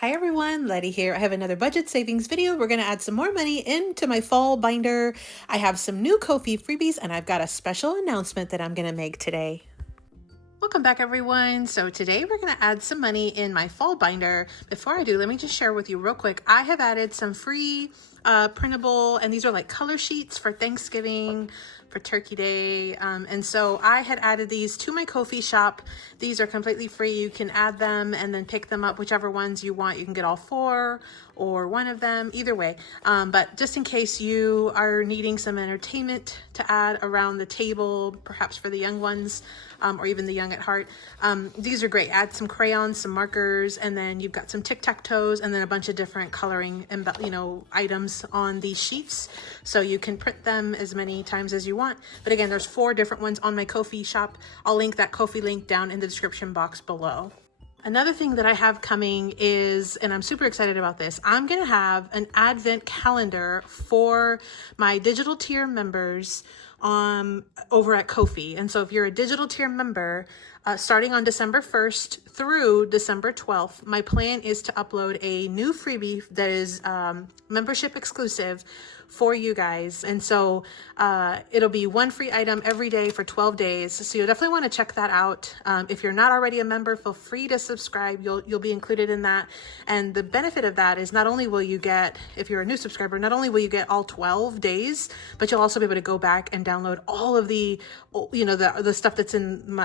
Hi everyone, Letty here. I have another budget savings video. We're going to add some more money into my fall binder. I have some new Kofi freebies and I've got a special announcement that I'm going to make today. Welcome back everyone. So today we're going to add some money in my fall binder. Before I do, let me just share with you real quick. I have added some free printable, and these are like color sheets for Thanksgiving, for Turkey Day. And so I had added these to my Kofi shop. These are completely free. You can add them and then pick them up, whichever ones you want. You can get all four or one of them, either way. But just in case you are needing some entertainment to add around the table, perhaps for the young ones, or even the young at heart, these are great. Add some crayons, some markers, and then you've got some tic-tac-toes and then a bunch of different coloring and, items on these sheets. So you can print them as many times as you want. But again, there's 4 different ones on my Kofi shop. I'll link that Kofi link down in the description box below. Another thing that I have coming is, and I'm super excited about this, I'm going to have an advent calendar for my digital tier members over at Kofi. And so if you're a digital tier member, starting on December 1st through December 12th, my plan is to upload a new freebie that is membership exclusive for you guys. And so it'll be one free item every day for 12 days. So you'll definitely want to check that out. If you're not already a member, feel free to subscribe. You'll be included in that. And the benefit of that is not only will you get, if you're a new subscriber, not only will you get all 12 days, but you'll also be able to go back and download all of the, the stuff that's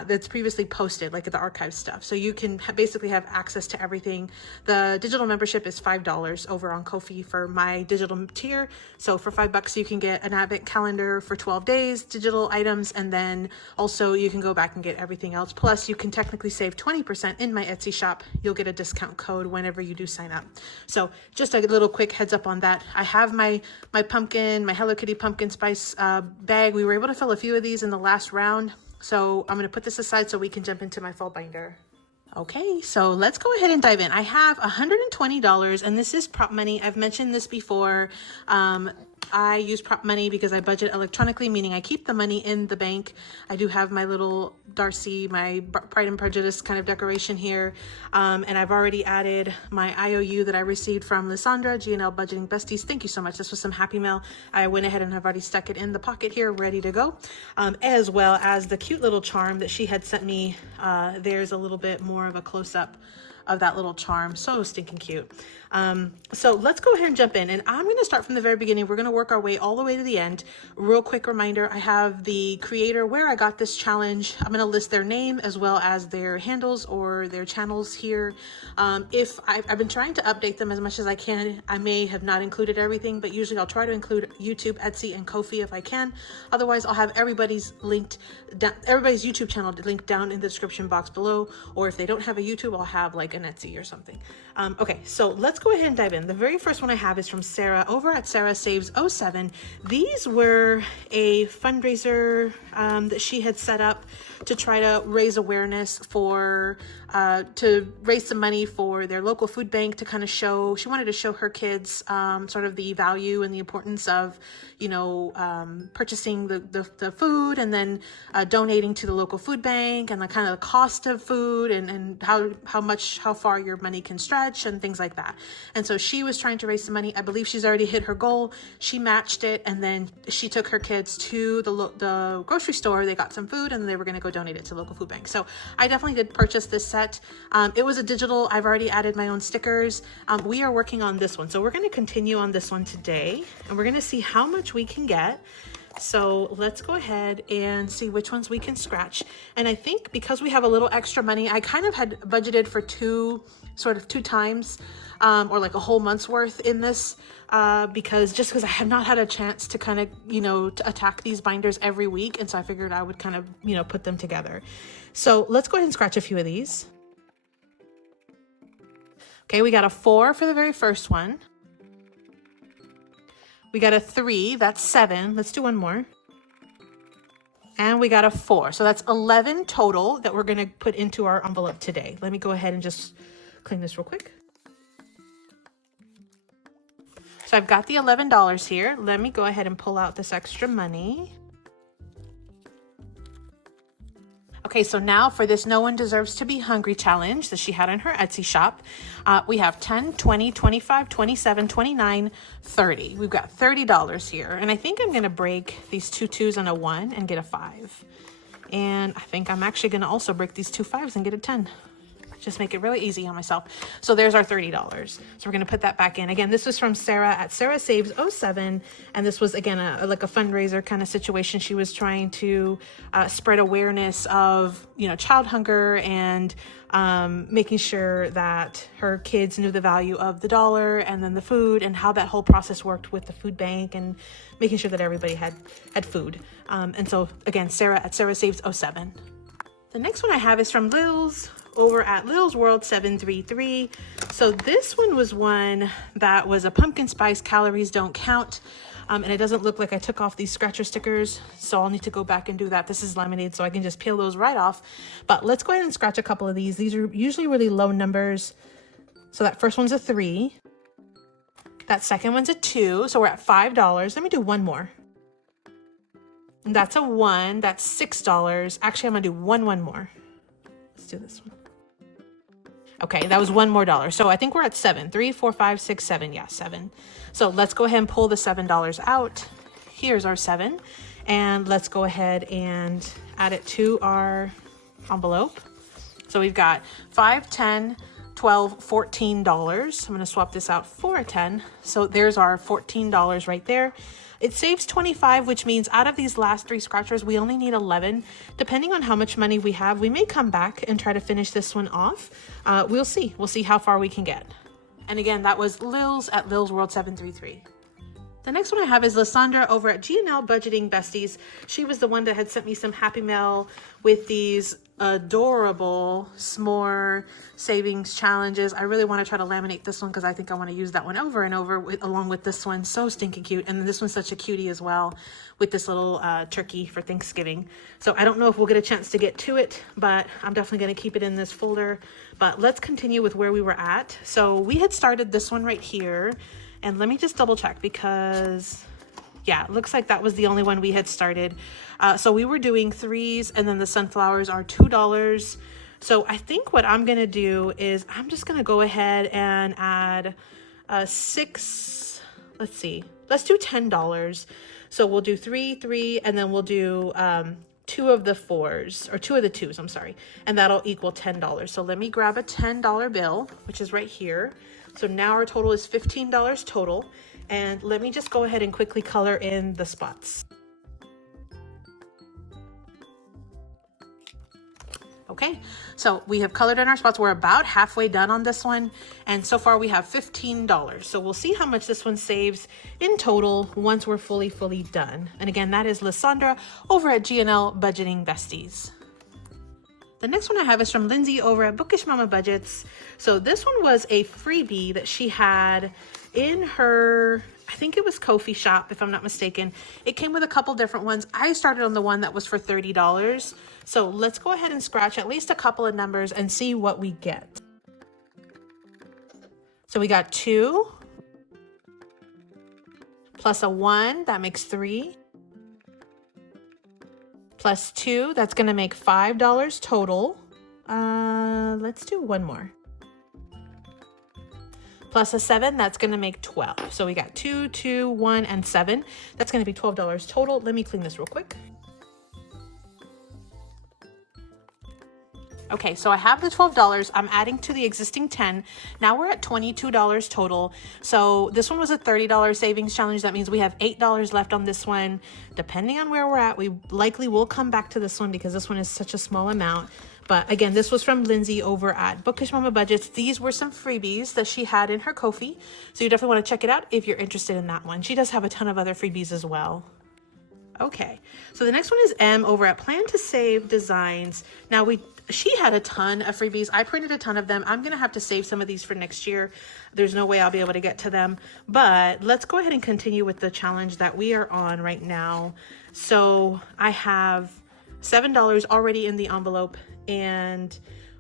that's previously posted, like the archive stuff. So you can basically have access to everything. The digital membership is $5 over on Kofi for my digital tier. So for $5 you can get an advent calendar for 12 days, digital items, and then also you can go back and get everything else. Plus you can technically save 20% in my Etsy shop. You'll get a discount code whenever you do sign up. So just a little quick heads up on that. I have my pumpkin, my Hello Kitty pumpkin spice bag. We were able to fill a few of these in the last round. So I'm going to put this aside so we can jump into my fall binder. Okay, so let's go ahead and dive in. I have $120 and this is prop money. I've mentioned this before. I use prop money because I budget electronically, meaning I keep the money in the bank. I do have my little Darcy, my Pride and Prejudice kind of decoration here. And I've already added my IOU that I received from Lysandra, G&L Budgeting Besties. Thank you so much. This was some happy mail. I went ahead and have already stuck it in the pocket here, ready to go. As well as the cute little charm that she had sent me. There's a little bit more of a close-up of that little charm. So stinking cute. So let's go ahead and jump in, and I'm going to start from the very beginning. We're going to work our way all the way to the end. Real quick reminder, I have the creator where I got this challenge. I'm going to list their name as well as their handles or their channels here. If I've been trying to update them as much as I can. I may have not included everything, but usually I'll try to include YouTube, Etsy, and Kofi if I can. Otherwise, I'll have everybody's YouTube channel linked down in the description box below, or if they don't have a YouTube, I'll have like an Etsy or something. Okay, so let's go ahead and dive in. The very first one I have is from Sarah over at SarahSaves07. These were a fundraiser that she had set up to try to raise awareness for, to raise some money for their local food bank, to kind of show, she wanted to show her kids sort of the value and the importance of, purchasing the food and then donating to the local food bank, and the kind of the cost of food and how far your money can stretch and things like that. And so she was trying to raise some money. I believe she's already hit her goal. She matched it, and then she took her kids to the grocery store. They got some food and they were going to go donate it to the local food bank. So I definitely did purchase this set. It was a digital. I've already added my own stickers. We are working on this one. So we're going to continue on this one today, and we're going to see how much we can get. So let's go ahead and see which ones we can scratch. And I think because we have a little extra money, I kind of had budgeted for two times, or like a whole month's worth in this, because I have not had a chance to kind of, to attack these binders every week. And so I figured I would kind of, put them together. So let's go ahead and scratch a few of these. Okay, we got a 4 for the very first one. We got a 3, that's 7. Let's do one more. And we got a 4. So that's 11 total that we're going to put into our envelope today. Let me go ahead and just clean this real quick. So I've got the $11 here. Let me go ahead and pull out this extra money. Okay, so now for this No One Deserves to Be Hungry challenge that she had in her Etsy shop, we have 10, 20, 25, 27, 29, 30. We've got $30 here. And I think I'm gonna break these two 2s and a 1 and get a 5. And I think I'm actually gonna also break these two 5s and get a 10. Just make it really easy on myself. So there's our $30. So we're going to put that back in. Again, this was from Sarah at SarahSaves07. And this was, again, like a fundraiser kind of situation. She was trying to spread awareness of, you know, child hunger and making sure that her kids knew the value of the dollar and then the food and how that whole process worked with the food bank and making sure that everybody had food. And so, again, Sarah at SarahSaves07. The next one I have is from Lilz over at LilzWorld733. So this one was one that was a pumpkin spice calories don't count. And it doesn't look like I took off these scratcher stickers, so I'll need to go back and do that. This is lemonade, so I can just peel those right off. But let's go ahead and scratch a couple of these. These are usually really low numbers. So that first one's a 3. That second one's a 2, so we're at $5. Let me do one more. And that's a 1, that's $6. Actually, I'm gonna do one more. Let's do this one. Okay, that was one more dollar. So I think we're at 7. 3, 4, 5, 6, 7. Yeah, 7. So let's go ahead and pull the $7 out. Here's our 7. And let's go ahead and add it to our envelope. So we've got 5, 10, 12, $14. I'm going to swap this out for a 10. So there's our $14 right there. It saves 25, which means out of these last 3 scratchers, we only need 11. Depending on how much money we have, we may come back and try to finish this one off. We'll see. We'll see how far we can get. And again, that was Lilz at LilzWorld733. The next one I have is Lysandra over at G&L Budgeting Besties. She was the one that had sent me some Happy Mail with these adorable s'more savings challenges. I really want to try to laminate this one because I think I want to use that one over and over along with this one. So stinking cute. And then this one's such a cutie as well with this little turkey for Thanksgiving. So I don't know if we'll get a chance to get to it, but I'm definitely going to keep it in this folder. But let's continue with where we were at. So we had started this one right here. And let me just double check because, yeah, it looks like that was the only one we had started. So we were doing 3s and then the sunflowers are $2. So I think what I'm going to do is I'm just going to go ahead and add 6. Let's see. Let's do $10. So we'll do 3, 3, and then we'll do 2 of the 4s or 2 of the 2s. I'm sorry. And that'll equal $10. So let me grab a $10 bill, which is right here. So now our total is $15 total. And let me just go ahead and quickly color in the spots. Okay, so we have colored in our spots. We're about halfway done on this one. And so far we have $15. So we'll see how much this one saves in total once we're fully done. And again, that is Lysandra over at G&L Budgeting Besties. The next one I have is from Lindsay over at Bookish Budgets. So this one was a freebie that she had in her, I think it was Kofi Shop, if I'm not mistaken. It came with a couple different ones. I started on the one that was for $30. So let's go ahead and scratch at least a couple of numbers and see what we get. So we got 2 plus a 1, that makes 3. Plus 2, that's going to make $5 total. Let's do one more. Plus a 7, that's going to make 12. So we got 2, 2, 1, and 7. That's going to be $12 total. Let me clean this real quick. Okay, so I have the $12. I'm adding to the existing 10. Now we're at $22 total. So this one was a $30 savings challenge. That means we have $8 left on this one. Depending on where we're at, we likely will come back to this one because this one is such a small amount. But again, this was from Lindsay over at Bookish Budgets. These were some freebies that she had in her Kofi. So you definitely want to check it out if you're interested in that one. She does have a ton of other freebies as well. Okay, so the next one is M over at Plan2SaveDesigns. Now she had a ton of freebies. I printed a ton of them. I'm gonna have to save some of these for next year. There's no way I'll be able to get to them, but let's go ahead and continue with the challenge that we are on right now. So I have $7 already in the envelope and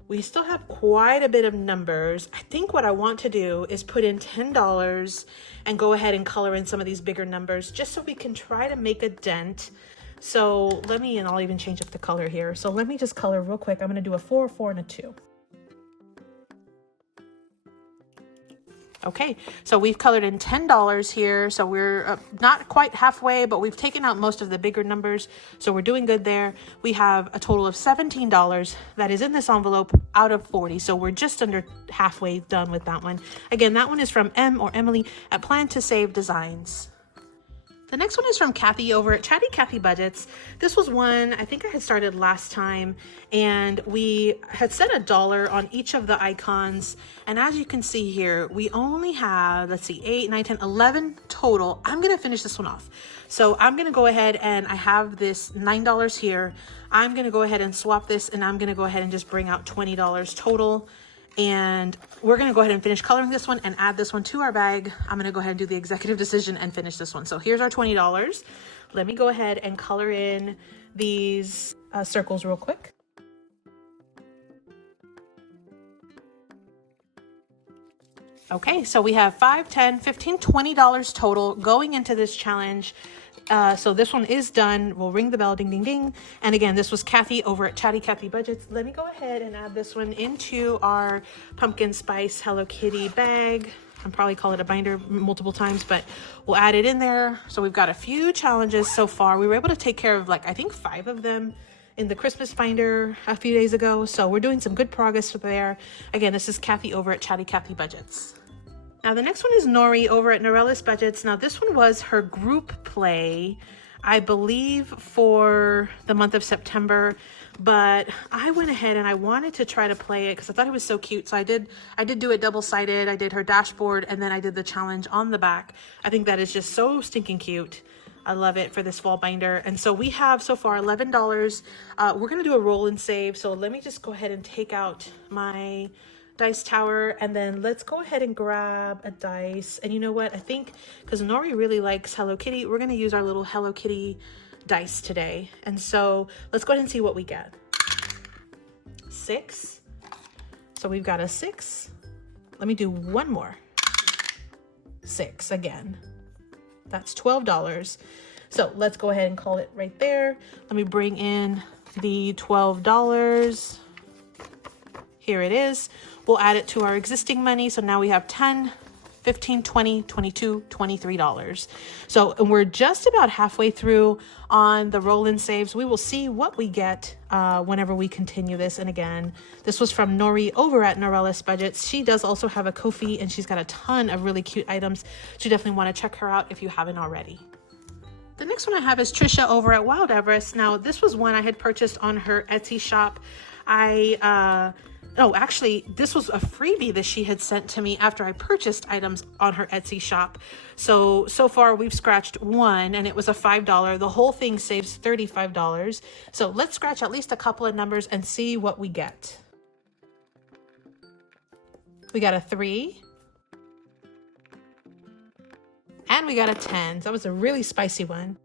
we still have quite a bit of numbers. I think what I want to do is put in $10 and go ahead and color in some of these bigger numbers just so we can try to make a dent. So let me, and I'll even change up the color here. So let me just color real quick. I'm going to do a 4, 4, and a 2. Okay, so we've colored in $10 here. So we're not quite halfway, but we've taken out most of the bigger numbers. So we're doing good there. We have a total of $17 that is in this envelope out of 40. So we're just under halfway done with that one. Again, that one is from Emily at Plan2SaveDesigns. The next one is from Cathy over at Catty Budgets. This was one I think I had started last time, and we had set $1 on each of the icons. And as you can see here, we only have, let's see, 8, 9, 10, 11 total. I'm going to finish this one off. So I'm going to go ahead, and I have this $9 here. I'm going to go ahead and swap this, and I'm going to go ahead and just bring out $20 total. And we're going to go ahead and finish coloring this one and add this one to our bag. I'm going to go ahead and do the executive decision and finish this one. So here's our $20. Let me go ahead and color in these circles real quick. Okay, so we have $5, $10, $15, $20 total going into this challenge. So this one is done. We'll ring the bell, ding, ding, ding. And again, this was Cathy over at Catty Budgets. Let me go ahead and add this one into our pumpkin spice Hello Kitty bag. I'll probably call it a binder multiple times, but we'll add it in there. So we've got a few challenges so far. We were able to take care of I think 5 of them in the Christmas binder a few days ago. So we're doing some good progress there. Again, this is Cathy over at Catty Budgets. Now the next one is Nori over at NorelisBudgets. Now this one was her group play, I believe, for the month of September, but I went ahead and I wanted to try to play it because I thought it was so cute. So I did do it double-sided. I did her dashboard, and then I did the challenge on the back. I think that is just so stinking cute. I love it for this fall binder. And so we have so far $11. We're gonna do a roll and save. So let me just go ahead and take out my dice tower, and then let's go ahead and grab a dice. And you know what, I think because Nori really likes Hello Kitty, we're going to use our little Hello Kitty dice today. And so let's go ahead and see what we get. 6. So we've got a 6. Let me do one more. 6 again. That's $12. So let's go ahead and call it right there. Let me bring in the $12. Here it is. We'll add it to our existing money. So now we have $10, $15, $20, $22, $23. So we're just about halfway through on the roll-in saves. We will see what we get whenever we continue this. And again, this was from Nori over at NorelisBudgets. She does also have a Kofi, and she's got a ton of really cute items. So you definitely want to check her out if you haven't already. The next one I have is Trisha over at Wild Everest. Now, this was one I had purchased on her Etsy shop. Oh, actually, this was a freebie that she had sent to me after I purchased items on her Etsy shop. So far we've scratched 1, and it was a $5. The whole thing saves $35. So let's scratch at least a couple of numbers and see what we get. We got a 3. And we got a 10. That was a really spicy one.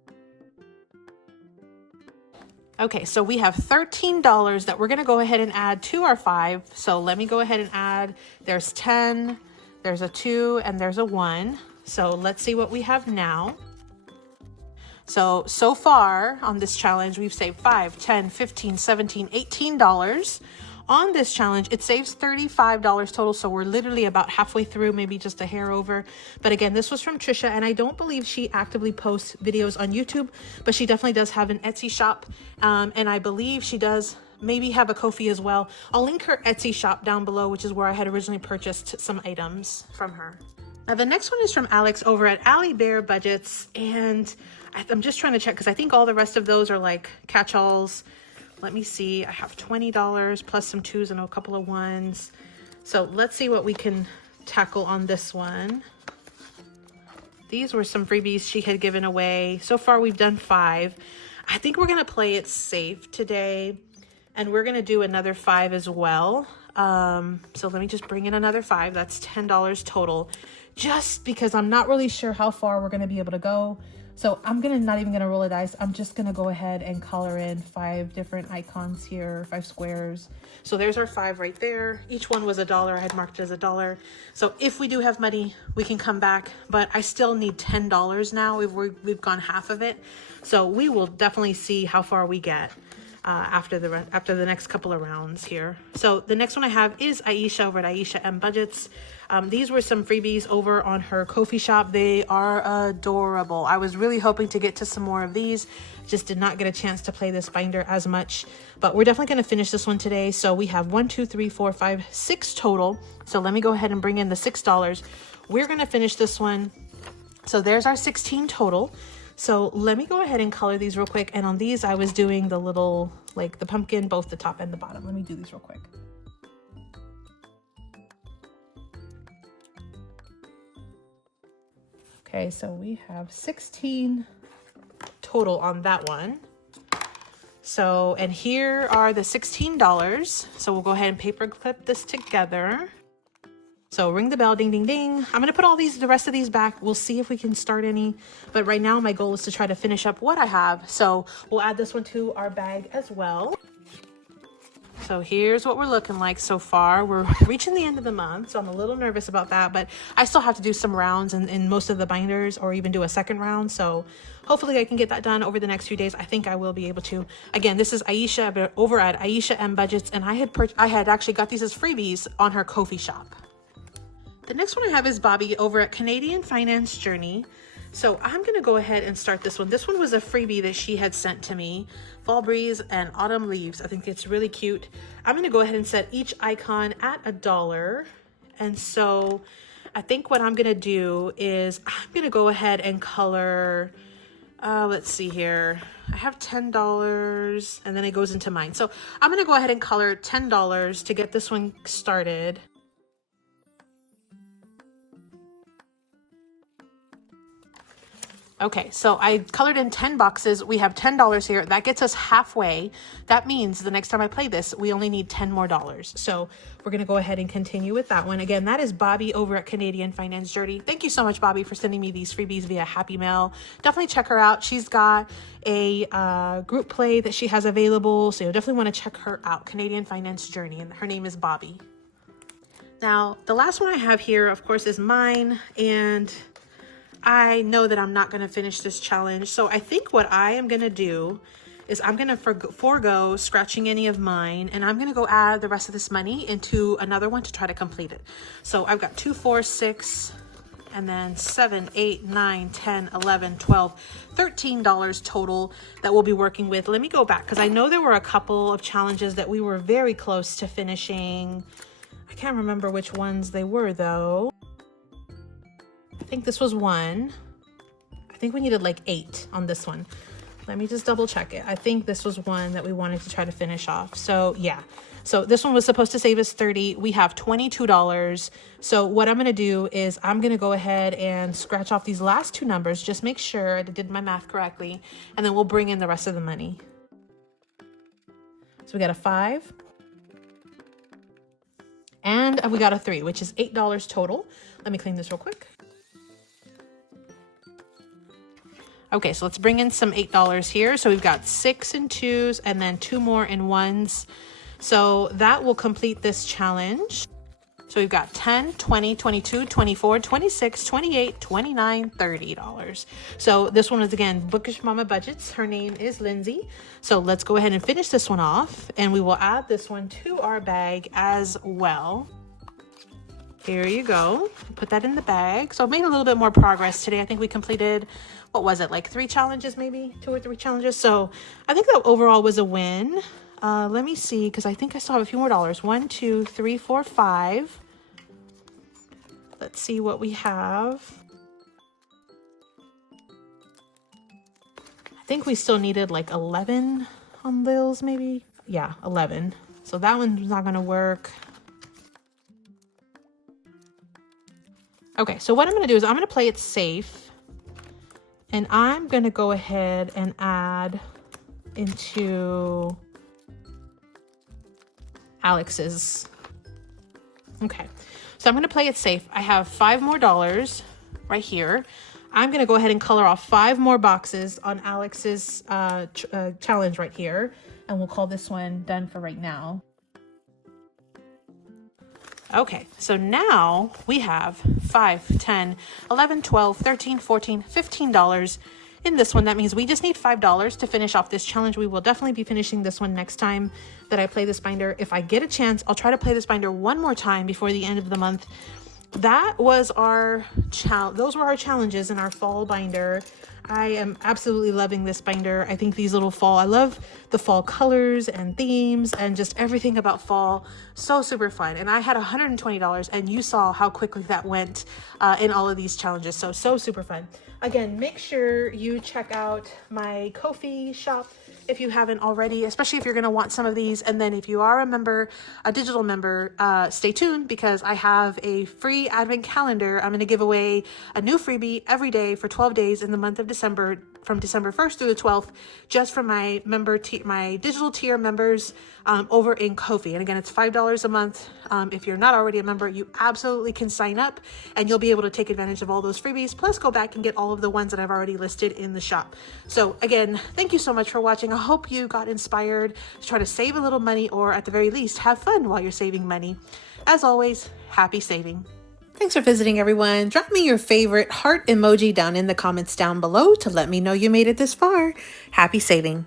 Okay, so we have $13 that we're going to go ahead and add to our 5. So let me go ahead and add. There's 10, there's a 2, and there's a 1. So let's see what we have now. So far on this challenge, we've saved $5, $10, $15, $17, $18. On this challenge, it saves $35 total, so we're literally about halfway through, maybe just a hair over. But again, this was from Trisha, and I don't believe she actively posts videos on YouTube, but she definitely does have an Etsy shop, and I believe she does maybe have a Kofi as well. I'll link her Etsy shop down below, which is where I had originally purchased some items from her. Now the next one is from Alex over at Alibear Budgets, and I'm just trying to check because I think all the rest of those are like catch-alls. Let me see, I have $20 plus some 2s and a couple of 1s. So let's see what we can tackle on this one. These were some freebies she had given away. So far we've done 5. I think we're gonna play it safe today, and we're gonna do another 5 as well. So let me just bring in another 5. That's $10 total, just because I'm not really sure how far we're gonna be able to go. So I'm not even gonna roll a dice. I'm just gonna go ahead and color in 5 different icons here, 5 squares. So there's our 5 right there. Each one was $1. I had marked it as $1. So if we do have money, we can come back, but I still need $10 now. We've gone half of it. So we will definitely see how far we get after the next couple of rounds here. So the next one I have is Aisha over at Aisha M Budgets. These were some freebies over on her Kofi Shop. They are adorable. I was really hoping to get to some more of these. Just did not get a chance to play this binder as much, but we're definitely going to finish this one today. So we have 1, 2, 3, 4, 5, 6 total. So let me go ahead and bring in the $6. We're going to finish this one. So there's our 16 total. So let me go ahead and color these real quick. And on these, I was doing the little, like the pumpkin, both the top and the bottom. Let me do these real quick. Okay, so we have 16 total on that one. So, and here are the $16. So we'll go ahead and paper clip this together. So ring the bell, ding, ding, ding. I'm gonna put the rest of these back. We'll see if we can start any, but right now my goal is to try to finish up what I have. So we'll add this one to our bag as well. So here's what we're looking like so far. We're reaching the end of the month, so I'm a little nervous about that, but I still have to do some rounds in most of the binders, or even do a second round. So hopefully I can get that done over the next few days. I think I will be able to. Again, this is Aisha over at Aisha M Budgets, and I had actually got these as freebies on her Kofi Shop. The next one I have is Bobby over at Canadian Finance Journey. So I'm going to go ahead and start this one. This one was a freebie that she had sent to me. Fall Breeze and Autumn Leaves. I think it's really cute. I'm going to go ahead and set each icon at $1. And so I think what I'm going to do is I'm going to go ahead and color, let's see here. I have $10 and then it goes into mine. So I'm going to go ahead and color $10 to get this one started. Okay, so I colored in 10 boxes. We have $10 here. That gets us halfway. That means the next time I play this, we only need $10 more. So we're gonna go ahead and continue with that one. Again, that is Bobby over at Canadian Finance Journey. Thank you so much, Bobby, for sending me these freebies via Happy Mail. Definitely check her out. She's got a group play that she has available. So you'll definitely wanna check her out, Canadian Finance Journey, and her name is Bobby. Now, the last one I have here, of course, is mine, and I know that I'm not going to finish this challenge. So I think what I am going to do is I'm going to forego scratching any of mine, and I'm going to go add the rest of this money into another one to try to complete it. So I've got 2, 4, 6, and then 7, 8, 9, 10, 11, 12, $13 total that we'll be working with. Let me go back because I know there were a couple of challenges that we were very close to finishing. I can't remember which ones they were though. I think this was one. I think we needed like 8 on this one. Let me just double check it. I think this was one that we wanted to try to finish off. So yeah, so this one was supposed to save us 30. We have $22. So what I'm gonna do is I'm gonna go ahead and scratch off these last 2 numbers, just make sure I did my math correctly, and then we'll bring in the rest of the money. So we got a 5. And we got a 3, which is $8 total. Let me clean this real quick. Okay, so let's bring in some $8 here. So we've got 6 in 2s and then 2 more in 1s. So that will complete this challenge. So we've got 10, 20, 22, 24, 26, 28, 29, $30. So this one is again, Bookish Mama Budgets. Her name is Lindsay. So let's go ahead and finish this one off, and we will add this one to our bag as well. Here you go. Put that in the bag. So I made a little bit more progress today. I think we completed, what was it, like 3 challenges, maybe 2 or 3 challenges. So I think that overall was a win. Let me see, because I think I still have a few more dollars. 1, 2, 3, 4, 5. Let's see what we have. I think we still needed like 11 on Lilz, maybe. Yeah, 11. So that one's not going to work. Okay, so what I'm going to do is I'm going to play it safe. And I'm going to go ahead and add into Alex's. Okay, so I'm going to play it safe. I have $5 more right here. I'm going to go ahead and color off 5 more boxes on Alex's challenge right here. And we'll call this one done for right now. Okay, so now we have 5, 10, 11, 12, 13, 14, $15 in this one. That means we just need $5 to finish off this challenge. We will definitely be finishing this one next time that I play this binder. If I get a chance, I'll try to play this binder one more time before the end of the month. That was our those were our challenges in our fall binder. I am absolutely loving this binder. I think these little I love the fall colors and themes and just everything about fall. So super fun. And I had $120 and you saw how quickly that went in all of these challenges. So super fun. Again, make sure you check out my Kofi shop if you haven't already, especially if you're going to want some of these. And then if you are a member, a digital member, stay tuned because I have a free advent calendar. I'm going to give away a new freebie every day for 12 days in the month of December, from December 1st through the 12th, just for my my digital tier members over in Kofi. And again, it's $5 a month. If you're not already a member, you absolutely can sign up and you'll be able to take advantage of all those freebies, plus go back and get all of the ones that I've already listed in the shop. So again, thank you so much for watching. I hope you got inspired to try to save a little money, or at the very least, have fun while you're saving money. As always, happy saving. Thanks for visiting, everyone. Drop me your favorite heart emoji down in the comments down below to let me know you made it this far. Happy saving.